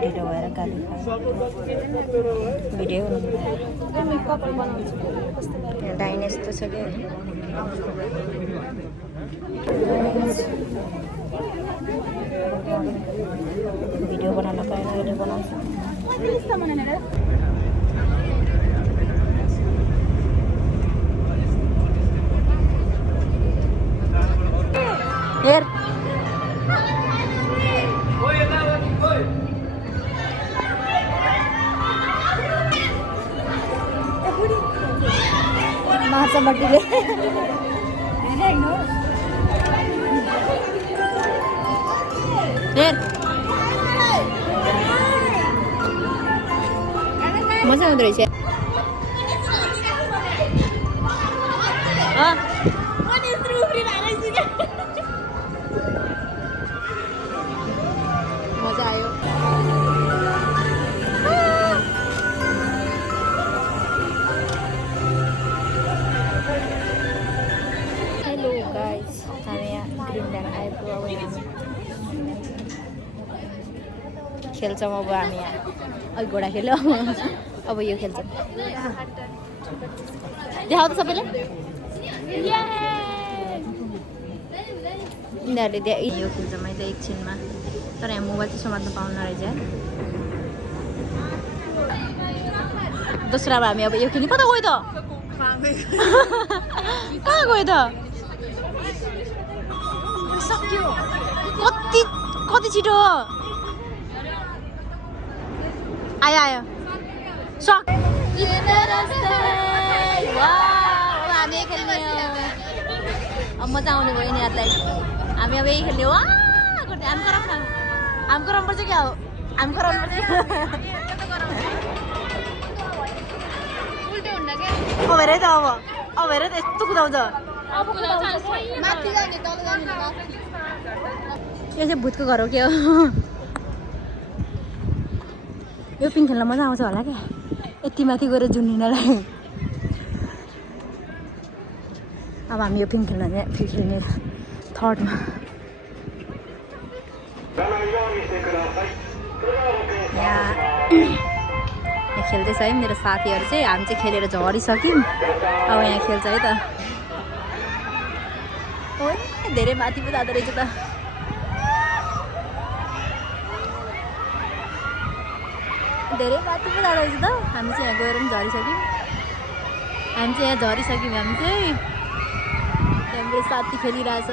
ढिलो भएर गाली भिडियो डाइन यस्तो छ कि भिडियो बनाउन पाएन अहिले बनाउँछ हेर मार्छ बट्टीले हेर मजा आउँदो रहेछ मजा आयो हेलो गाइस हामी यहाँ ग्रिनल्यान्ड आइपुग्यो अब खेल्छौँ अब हामी यहाँ अघि घोडा खेल्यो अब यो खेल्छौँ देखाउ त सबैले यिनीहरूले यो खेल्छ मैले एकछिनमा तर यहाँ मोबाइल चाहिँ समात्न पाउनु रहेछ दोस्रो अब हामी अब यो खेल्ने कता गयो त कहाँ गयो त सक्यो कति छिटो आयो आयो सक हामी खेल्ने अब मजा आउने भयो यिनीहरूलाई हामी अब यही खेल्ने हो हामी गराउनुपर्छ क्या हो हामी गराउनुपर्छ अब हेर त अब हेर त यस्तो कुदाउँछ यो चाहिँ भूतको घर हो क्या हो यो पिङ खेल्न मजा आउँछ होला क्या यति माथि गएर जुनिनलाई अब हामी यो पिङ खेल्न फेरि खेल्ने थर्डमा यहाँ खेल्दैछ है मेरो साथीहरू चाहिँ हामी चाहिँ खेलेर झरिसक्यौँ अब यहाँ खेल्छ है त ओ धेरै माथि पो जाँदो रहेछ त धेरै माथि पो जाँदो रहेछ त हामी चाहिँ यहाँ गएर पनि झरिसक्यौँ हामी चाहिँ यहाँ झरिसक्यौँ हामी चाहिँ हाम्रो साथी खेलिरहेछ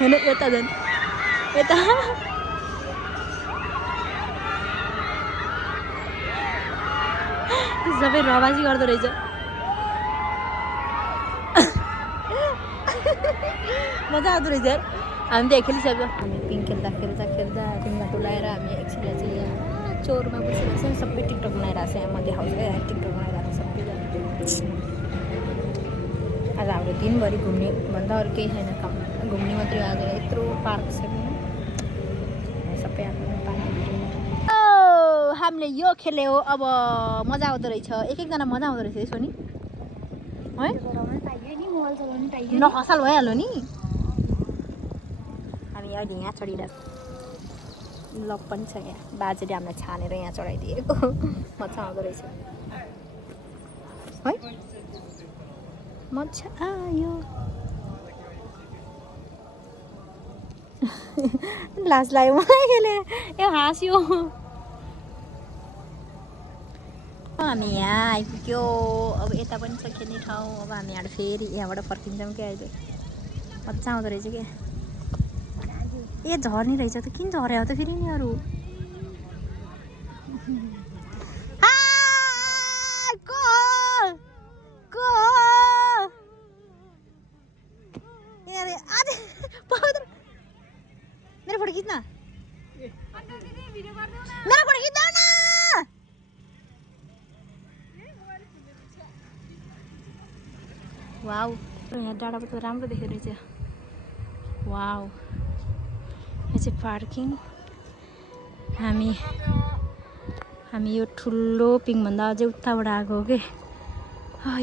होइन यता झन् यता सबै रबाजी गर्दो रहेछ मजा आउँदो रहेछ हामी त खेलिसक्यो हामी पिङ खेल्दा खेल्दा खेल्दा पिङमा टुलाएर हामी एकछिन चाहिँ यहाँ चोरमा बसेर चाहिँ सबै टिकटक बनाइरहेको छ यहाँ म देखाउँछु क्या टिकटक बनाइरहेको छ सबैजना आज हाम्रो दिनभरि घुम्ने भन्दा अरू केही छैन काम घुम्ने मात्रै आज यत्रो पार्क छ कि सबै आफ्नो पानी हामीले यो खेल्यो अब मजा आउँदो रहेछ एकजना मजा आउँदो रहेछ यसो नि है नखसाल भइहाल्यो नि हामी अहिले यहाँ चढिरहेको लक पनि छ यहाँ बाजेले हामीलाई छानेर यहाँ चढाइदिएको मजा आउँदो रहेछ है मजा आयो लाज लाग्यो मलाई खेले ए हाँस्यो हामी यहाँ आइपुग्यो अब यता पनि छ खेल्ने ठाउँ अब हामी यहाँ फेरि यहाँबाट फर्किन्छौँ क्या अहिले मजा आउँदो रहेछ क्या ए झर्ने रहेछ त किन झर्यो त फेरि नि अरू मेरो फोटो खिच्न मेरो फोटो खिच्दा न वाउ यहाँ डाँडाबाट राम्रो देख्दो रहेछ वाउ यहाँ चाहिँ पार्किङ हामी यो ठुलो पिङभन्दा अझै उताबाट आएको हो कि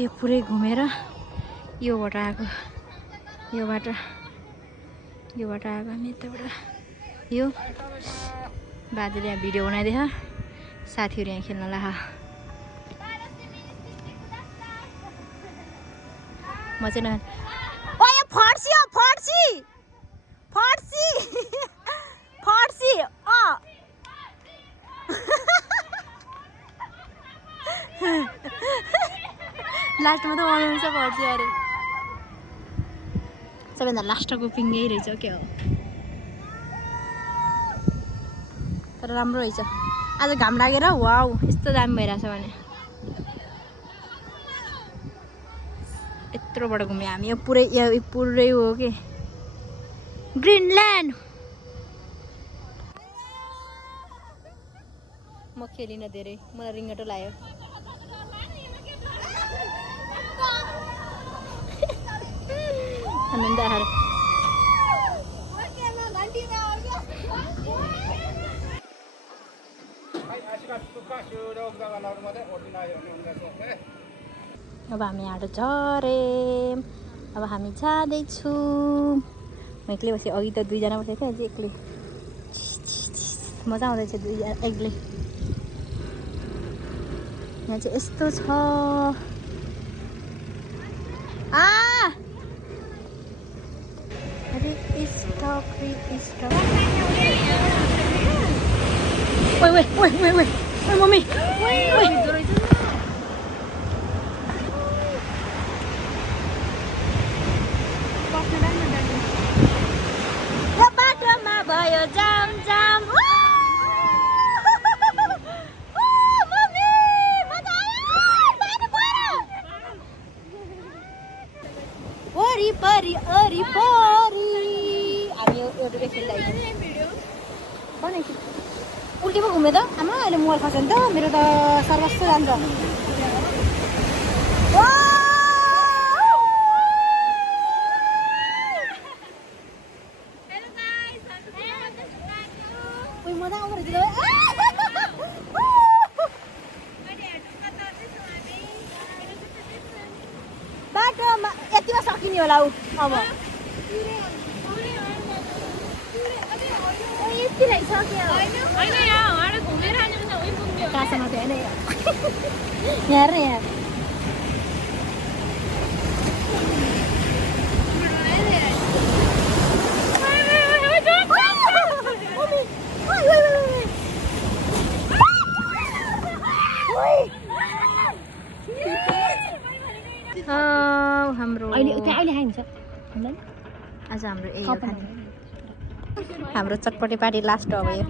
यो पुरै घुमेर योबाट आएको यो बाटो आएको हामी यताबाट यो बाजेले यहाँ भिडियो बनाइदियो साथीहरू यहाँ खेल्न ला म चाहिँ फर्सी हो फर्सी फर्सी फर्सी लास्टमा त बनाउँछ फर्सी अरे सबैभन्दा लास्टको पिङ्गै रहेछ के हो तर राम्रो रहेछ आज घाम लागेर वाउ यस्तो दामी भइरहेछ भने यत्रोबाट घुम्यो हामी यो पुरै हो कि ग्रिनल्यान्ड म खेलिनँ धेरै मलाई रिङ्गटो लाग्यो आनन्द आएर अब हामी आँटो झऱ्यौँ अब हामी जाँदैछौँ म एक्लै बसेँ अघि त दुईजना बसेको थिएँ अझै एक्लै मजा आउँदैछ दुईजना एक्लै यहाँ चाहिँ यस्तो छ Wait, mommy. Wait. Yo baटोमा भयो जाम जाम मम्मी मजा आयो बाटो गएर वरिपरि हामी एउटा खेल्दै बनाइछु उल्टी पो घुमेँ त आमा अहिले मोबाइल खस्यो नि त मेरो त सर्वस्व जान्छ मजा आउँदो रहेछ बाटोमा यतिमा सकिने होला ऊ अब कहाँसम्म थियो होइन यहाँ र यहाँ हाम्रो आज हाम्रो ए हाम्रो चटपटे पार्टी लास्ट हो यो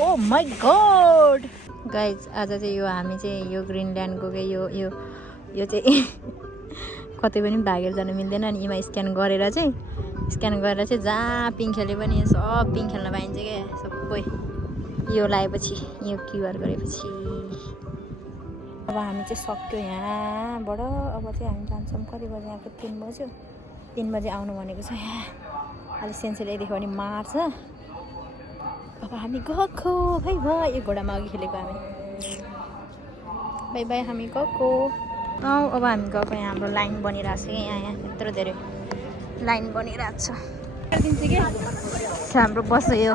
ओ माई गॉड गाइज आज चाहिँ यो हामी चाहिँ यो ग्रिनल्यान्डको यो चाहिँ कतै पनि भागेर जानु मिल्दैन नि यिमा स्क्यान गरेर चाहिँ जहाँ पिङ खेले पनि सब पिङ खेल्न पाइन्छ क्या सबै यो लगाएपछि यो क्युआर गरेपछि अब हामी चाहिँ सक्यो यहाँबाट अब चाहिँ हामी जान्छौँ कति बजी यहाँको 3 बज्यो 3 बजी आउनु भनेको छ यहाँ अहिले सेन्सेले देख्यो भने मार्छ अब हामी गएको भाइ भाइ यो घोडामा अघि खेलेको हामी बाई बाई हामी गएको अब हामी गएको यहाँ हाम्रो लाइन बनिरहेको छ कि यहाँ यत्रो धेरै लाइन बनिरहेको छ हाम्रो बस यो